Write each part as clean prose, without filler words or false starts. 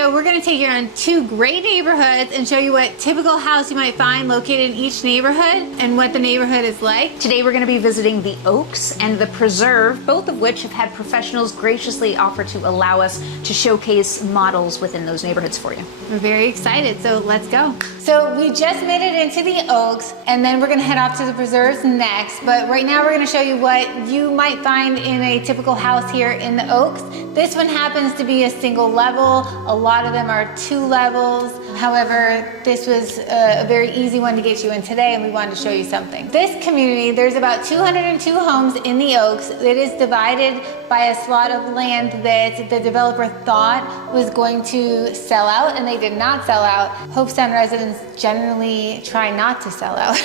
video, we're gonna take you on 2 great neighborhoods and show you what typical house you might find located in each neighborhood and what the neighborhood is like. Today we're gonna be visiting the Oaks and the Preserve, both of which have had professionals graciously offer to allow us to showcase models within those neighborhoods for you. We're very excited, so let's go. So we just made it into the Oaks, and then we're gonna head off to the Preserves next, but right now we're gonna show you what you might find in a typical house here in the Oaks. This one happens to be a single level. A lot of them are 2 levels. However, this was a very easy one to get you in today, and we wanted to show you something. This community, there's about 202 homes in the Oaks. It is divided by a slot of land that the developer thought was going to sell out, and they did not sell out. Hobe Sound residents generally try not to sell out.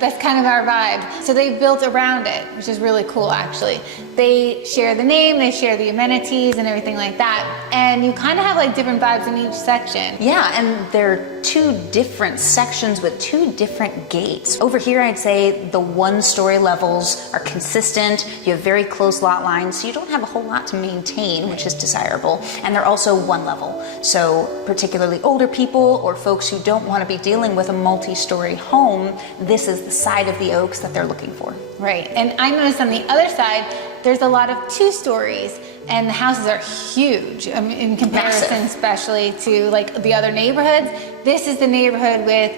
That's kind of our vibe. So they built around it, which is really cool actually. They share the name, they share the amenities and everything like that. And you kind of have like different vibes in each section. Yeah, and they're 2 different sections with 2 different gates. Over here, I'd say the 1-story levels are consistent. You have very close lot lines, so you don't have a whole lot to maintain, which is desirable. And they're also 1 level. So particularly older people or folks who don't want to be dealing with a multi-story home, this is the side of the Oaks that they're looking for. Right, and I noticed on the other side, there's a lot of 2 stories, and the houses are huge. I mean, in comparison, massive, especially to like the other neighborhoods. This is the neighborhood with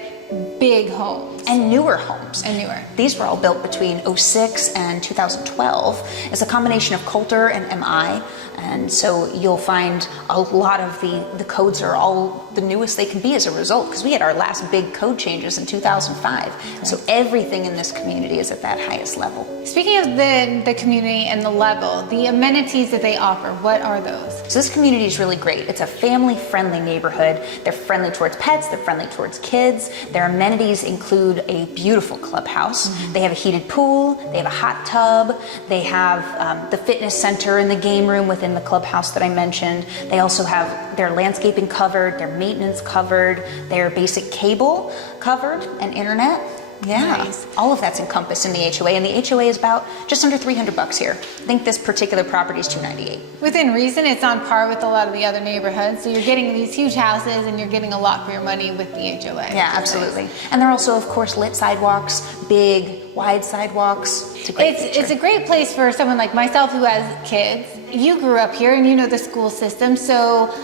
big homes. And newer homes. And newer. These were all built between 06 and 2012. It's a combination of Coulter and MI. And so you'll find a lot of the codes are all the newest they can be as a result, because we had our last big code changes in 2005. Right. So everything in this community is at that highest level. Speaking of the community and the level, the amenities that they offer, what are those? So this community is really great. It's a family-friendly neighborhood. They're friendly towards pets, they're friendly towards kids. Their amenities include a beautiful clubhouse. Mm-hmm. They have a heated pool, they have a hot tub, they have the fitness center and the game room within the clubhouse that I mentioned. They also have their landscaping covered, their maintenance covered, their basic cable covered, and internet. Yeah, nice. All of that's encompassed in the HOA, and the HOA is about just under $300 here. I think this particular property is $298. Within reason, it's on par with a lot of the other neighborhoods. So you're getting these huge houses, and you're getting a lot for your money with the HOA. Yeah, absolutely. Nice. And they're also, of course, lit sidewalks, big, wide sidewalks. It's a great place for someone like myself who has kids. You grew up here, and you know the school system, so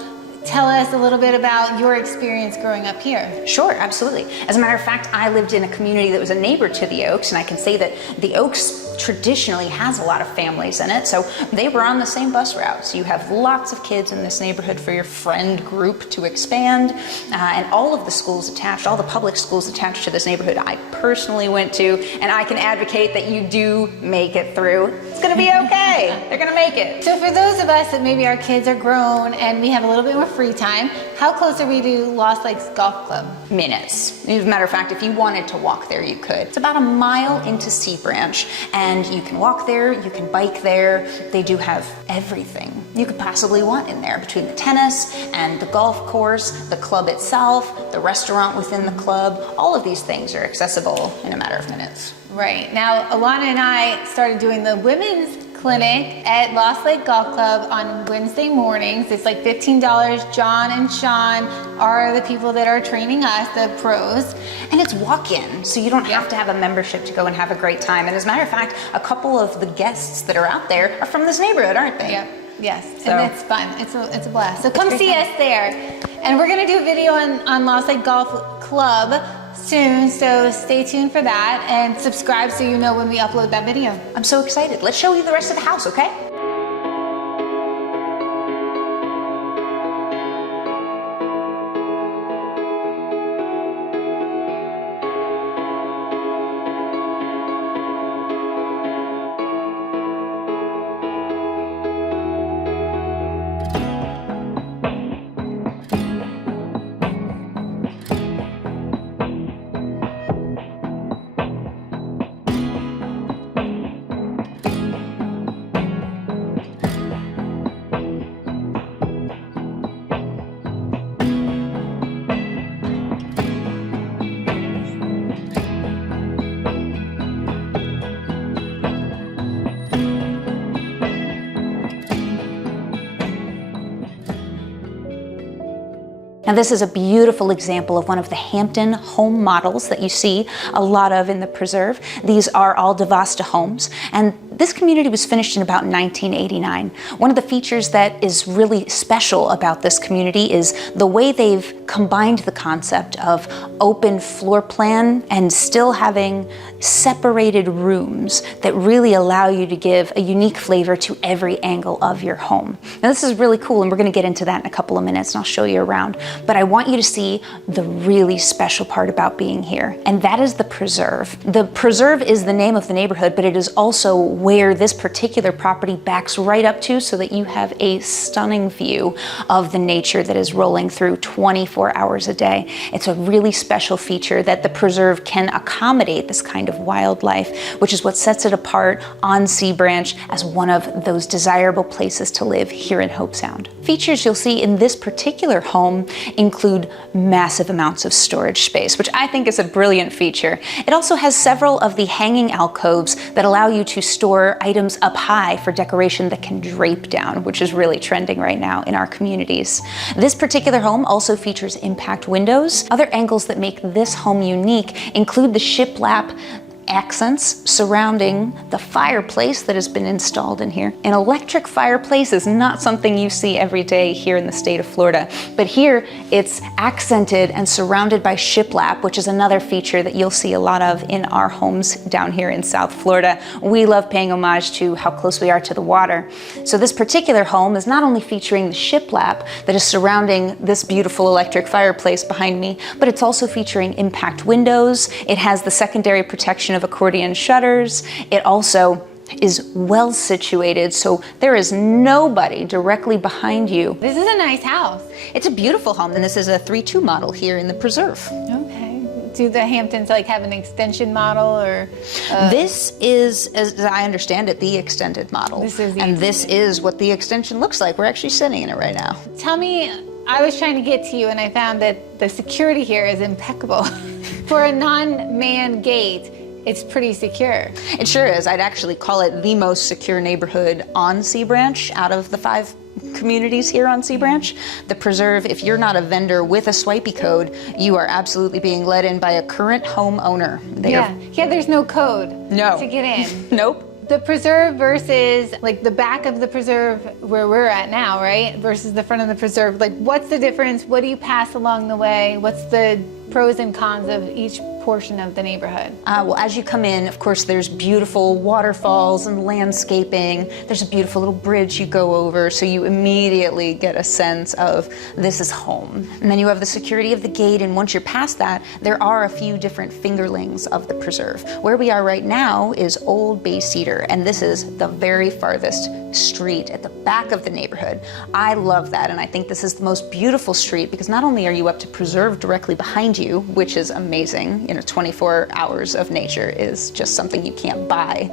tell us a little bit about your experience growing up here. Sure, absolutely. As a matter of fact, I lived in a community that was a neighbor to the Oaks, and I can say that the Oaks traditionally has a lot of families in it, so they were on the same bus route. So you have lots of kids in this neighborhood for your friend group to expand, and all of the schools attached, all the public schools attached to this neighborhood I personally went to, and I can advocate that you do make it through. It's gonna be okay. They're gonna make it. So for those of us that maybe our kids are grown and we have a little bit more free time, how close are we to Lost Lakes Golf Club? Minutes. As a matter of fact, if you wanted to walk there, you could. It's about a mile into Sea Branch, and you can walk there, you can bike there. They do have everything you could possibly want in there, between the tennis and the golf course, the club itself, the restaurant within the club. All of these things are accessible in a matter of minutes. Right. Now, Alana and I started doing the women's clinic at Lost Lake Golf Club on Wednesday mornings. It's like $15. John and Sean are the people that are training us, the pros. And it's walk-in, so you don't have to have a membership to go and have a great time. And as a matter of fact, a couple of the guests that are out there are from this neighborhood, aren't they? Yep. Yes, so. And it's fun. It's a blast. So come see us there. And we're gonna do a video on Lost Lake Golf Club soon, so stay tuned for that and subscribe so you know when we upload that video. I'm so excited. Let's show you the rest of the house, okay? Now this is a beautiful example of one of the Hampton home models that you see a lot of in the preserve. These are all DeVosta homes, and this community was finished in about 1989. One of the features that is really special about this community is the way they've combined the concept of open floor plan and still having separated rooms that really allow you to give a unique flavor to every angle of your home. Now this is really cool, and we're going to get into that in a couple of minutes, and I'll show you around. But I want you to see the really special part about being here, and that is the preserve. The preserve is the name of the neighborhood, but it is also where this particular property backs right up to, so that you have a stunning view of the nature that is rolling through 24 hours a day. It's a really special feature that the preserve can accommodate this kind of wildlife, which is what sets it apart on Sea Branch as one of those desirable places to live here in Hobe Sound. Features you'll see in this particular home include massive amounts of storage space, which I think is a brilliant feature. It also has several of the hanging alcoves that allow you to store items up high for decoration that can drape down, which is really trending right now in our communities. This particular home also features impact windows. Other angles that make this home unique include the shiplap accents surrounding the fireplace that has been installed in here. An electric fireplace is not something you see every day here in the state of Florida, but here it's accented and surrounded by shiplap, which is another feature that you'll see a lot of in our homes down here in South Florida. We love paying homage to how close we are to the water. So this particular home is not only featuring the shiplap that is surrounding this beautiful electric fireplace behind me, but it's also featuring impact windows. It has the secondary protection of accordion shutters. It also is well situated, so there is nobody directly behind you. This is a nice house. It's a beautiful home, and this is a 3-2 model here in the preserve. Okay. Do the Hamptons like have an extension model, or? This is, as I understand it, the extended model. This is and this is what the extension looks like. We're actually sitting in it right now. Tell me, I was trying to get to you and I found that the security here is impeccable. For a non-man gate, it's pretty secure. It sure is. I'd actually call it the most secure neighborhood on Sea Branch out of the 5 communities here on Sea Branch. The preserve, if you're not a vendor with a swipey code, you are absolutely being let in by a current homeowner. Yeah, there's no code to get in. Nope. The preserve versus like the back of the preserve where we're at now, right? Versus the front of the preserve. Like, what's the difference? What do you pass along the way? What's the pros and cons of each portion of the neighborhood? Well, as you come in, of course, there's beautiful waterfalls and landscaping. There's a beautiful little bridge you go over, so you immediately get a sense of this is home. And then you have the security of the gate, and once you're past that, there are a few different fingerlings of the preserve. Where we are right now is Old Bay Cedar, and this is the very farthest street at the back of the neighborhood. I love that, and I think this is the most beautiful street because not only are you up to preserve directly behind you, which is amazing, 24 hours of nature is just something you can't buy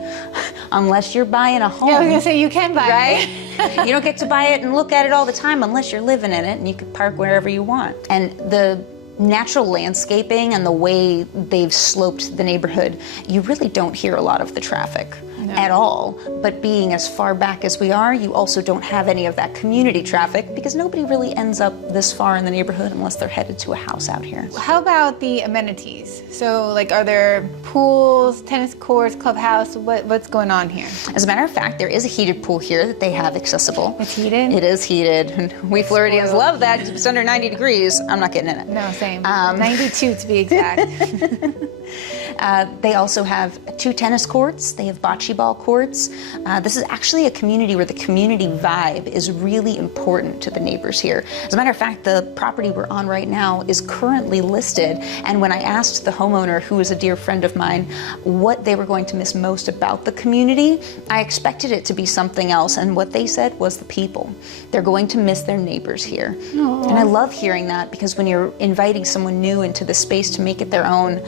unless you're buying a home. Yeah, I was gonna say, you can buy right? it. You don't get to buy it and look at it all the time unless you're living in it, and you can park wherever you want. And the natural landscaping and the way they've sloped the neighborhood, you really don't hear a lot of the traffic. At all. But being as far back as we are, you also don't have any of that community traffic because nobody really ends up this far in the neighborhood unless they're headed to a house out here. How about the amenities? So, like, are there pools, tennis courts, clubhouse? What's going on here? As a matter of fact, there is a heated pool here that they have accessible. It's heated? It is heated. And we Floridians love that. If it's under 90 degrees, I'm not getting in it. No, same. 92 to be exact. They also have 2 tennis courts. They have bocce ball courts. This is actually a community where the community vibe is really important to the neighbors here. As a matter of fact, the property we're on right now is currently listed, and when I asked the homeowner, who is a dear friend of mine, what they were going to miss most about the community, I expected it to be something else, and what they said was the people. They're going to miss their neighbors here. Aww. And I love hearing that because when you're inviting someone new into the space to make it their own,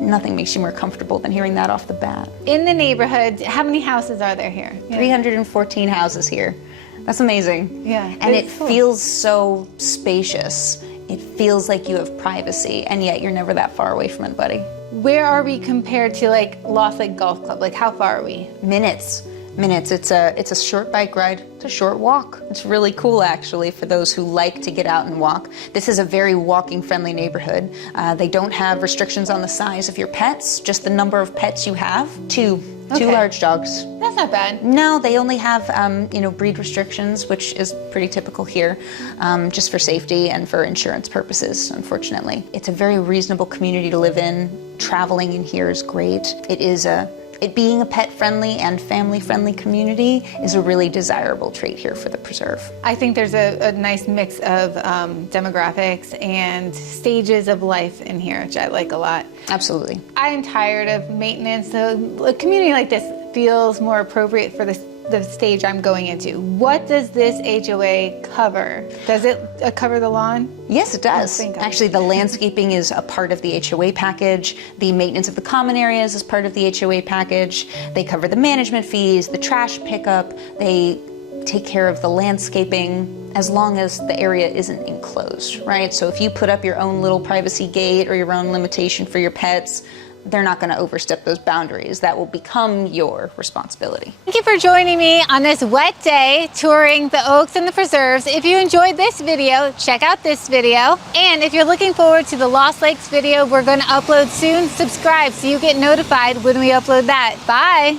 nothing makes you more comfortable than hearing that off the bat. In the neighborhood, how many houses are there here? 314 houses here. That's amazing. Yeah. And it feels so spacious. It feels like you have privacy, and yet you're never that far away from anybody. Where are we compared to like Lost Lake Golf Club? Like, how far are we? Minutes. minutes. It's a short bike ride. It's a short walk. It's really cool, actually, for those who like to get out and walk. This is a very walking-friendly neighborhood. They don't have restrictions on the size of your pets, just the number of pets you have. Two large dogs. That's not bad. No, they only have, breed restrictions, which is pretty typical here, just for safety and for insurance purposes, unfortunately. It's a very reasonable community to live in. Traveling in here is great. It being a pet-friendly and family-friendly community is a really desirable trait here for the preserve. I think there's a nice mix of demographics and stages of life in here, which I like a lot. Absolutely. I am tired of maintenance, so a community like this feels more appropriate for the stage I'm going into. What does this HOA cover? Does it cover the lawn? Yes, it does. Actually, the landscaping is a part of the HOA package. The maintenance of the common areas is part of the HOA package. They cover the management fees, the trash pickup. They take care of the landscaping as long as the area isn't enclosed, right? So if you put up your own little privacy gate or your own limitation for your pets, they're not going to overstep those boundaries. That will become your responsibility. Thank you for joining me on this wet day touring the Oaks and the Preserves. If you enjoyed this video, check out this video. And if you're looking forward to the Lost Lakes video we're going to upload soon, subscribe so you get notified when we upload that. Bye.